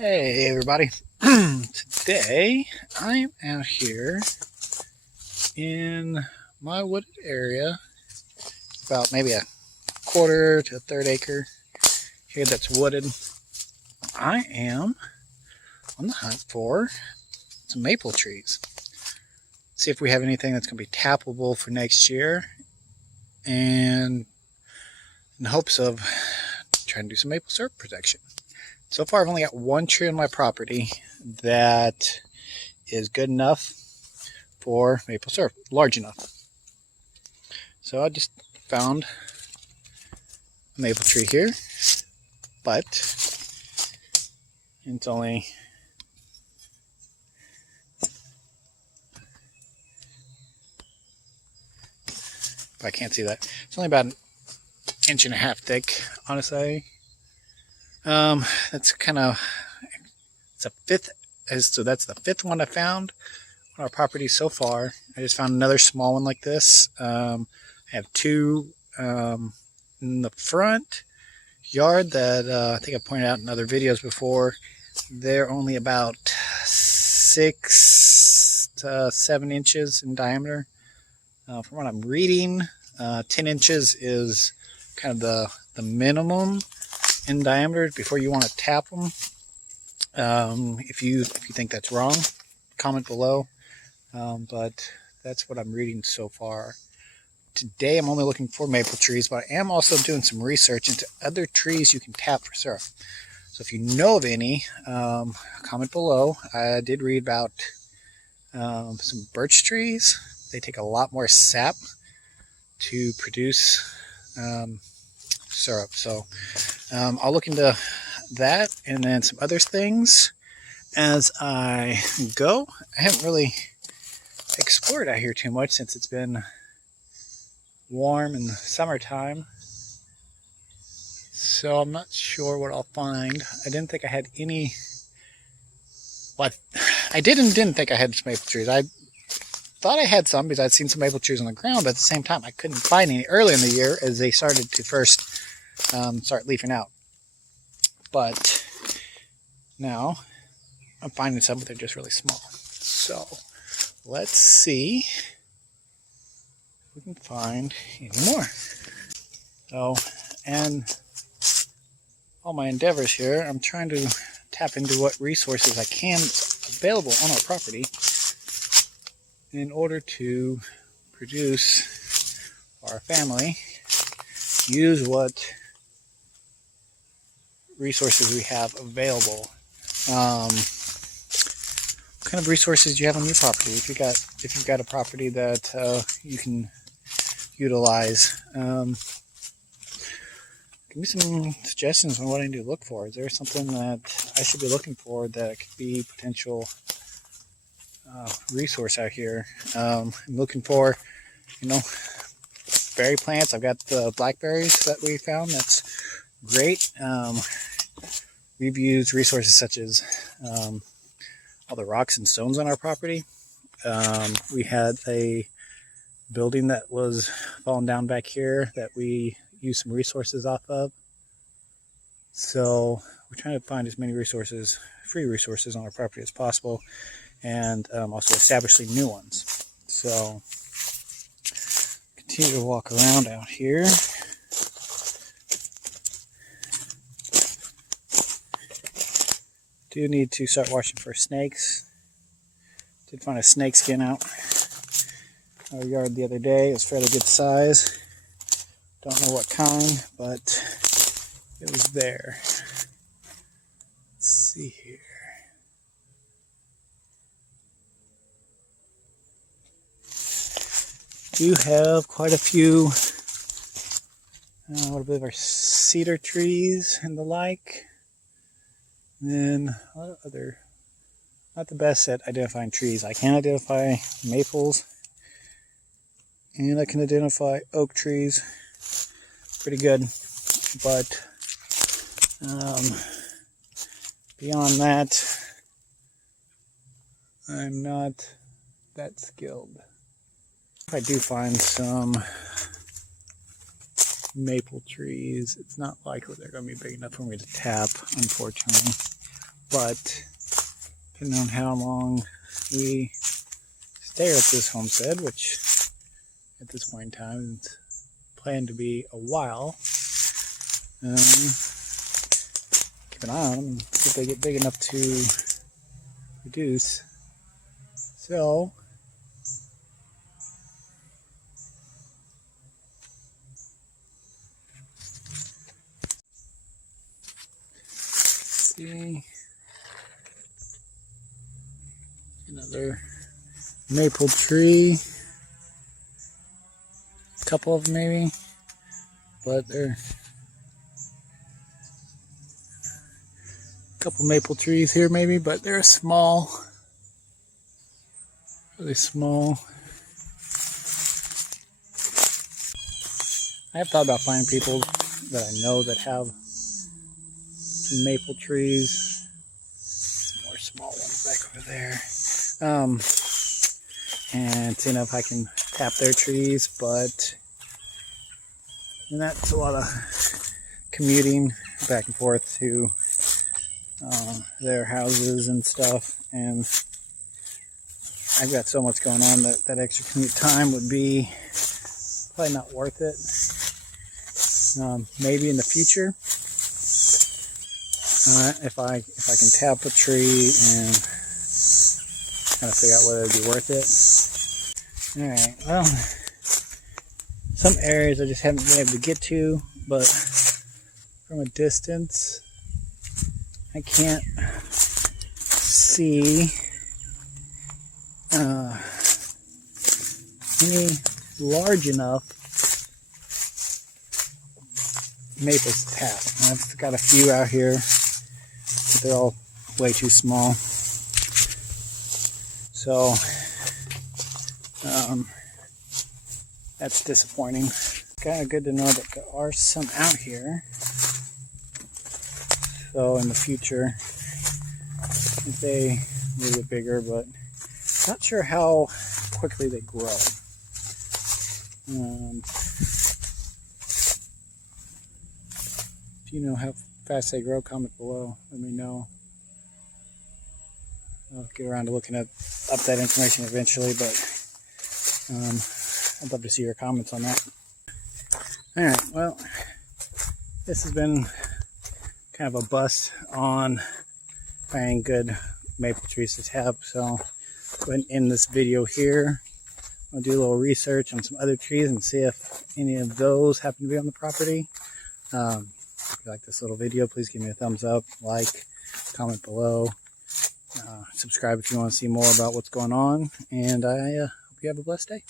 Hey everybody, today I'm out here in my wooded area, about maybe a quarter to a third acre here that's wooded. I am on the hunt for some maple trees. See if we have anything that's going to be tappable for next year, and in hopes of trying to do some maple syrup production. So far I've only got one tree on my property that is good enough for maple syrup, large enough. So I just found a maple tree here, but it's only I can't see that. It's only about 1.5 inches thick, honestly. That's kind of, it's a fifth, so that's the fifth one I found on our property so far. I just found another small one like this. I have two in the front yard that I think I pointed out in other videos before. They're only about 6 to 7 inches in diameter. From what I'm reading, 10 inches is kind of the minimum in diameter before you want to tap them. If you think that's wrong, comment below. But that's what I'm reading so far. Today I'm only looking for maple trees, but I am also doing some research into other trees you can tap for syrup. So if you know of any, comment below. I did read about some birch trees. They take a lot more sap to produce syrup. So I'll look into that and then some other things as I go. I haven't really explored out here too much since it's been warm in the summertime. So I'm not sure what I'll find. I didn't think I had any. Well, I did and didn't think I had some maple trees. I thought I had some because I'd seen some maple trees on the ground, but at the same time I couldn't find any early in the year as they started to first start leafing out. But now I'm finding some, but they're just really small. So let's see if we can find any more. So, and all my endeavors here, I'm trying to tap into what resources I can available on our property in order to produce for our family, use what resources we have available. What kind of resources do you have on your property? If you've got a property that you can utilize, give me some suggestions on what I need to look for. Is there something that I should be looking for that could be potential resource out here? I'm looking for, berry plants. I've got the blackberries that we found. That's great. We've used resources such as all the rocks and stones on our property. We had a building that was falling down back here that we used some resources off of. So we're trying to find as many resources, free resources on our property as possible, and also establishing new ones. So continue to walk around out here. Do need to start watching for snakes. Did find a snake skin out in our yard the other day. It was fairly good size. Don't know what kind, but it was there. Let's see here. Do have quite a few, what I believe are cedar trees and the like. And then other, not the best at identifying trees. I can identify maples, and I can identify oak trees pretty good, but beyond that, I'm not that skilled. If I do find some maple trees, it's not likely they're going to be big enough for me to tap, unfortunately. but depending on how long we stay at this homestead, which at this point in time is planned to be a while, keep an eye on them and see if they get big enough to reduce. So see, another maple tree, a couple of them maybe, but they're a couple maple trees here maybe, but they're small, really small. I have thought about finding people that I know that have some maple trees. Some more small ones back over there. And seeing if I can tap their trees, but that's a lot of commuting back and forth to their houses and stuff, and I've got so much going on that extra commute time would be probably not worth it. Maybe in the future, if I can tap a tree and kind of figure out whether it'd be worth it. All right, well, some areas I just haven't been able to get to, but from a distance, I can't see any large enough maples to tap. I've got a few out here, but they're all way too small. So that's disappointing. Kind of good to know that there are some out here. So in the future, if they will get bigger, but not sure how quickly they grow. If you know how fast they grow, comment below. Let me know. I'll get around to looking up that information eventually, but I'd love to see your comments on that. Alright, well, this has been kind of a bust on finding good maple trees to tap, so I'll go ahead and end this video here. I'll do a little research on some other trees and see if any of those happen to be on the property. If you like this little video, please give me a thumbs up, like, comment below, subscribe if you want to see more about what's going on, and I hope you have a blessed day.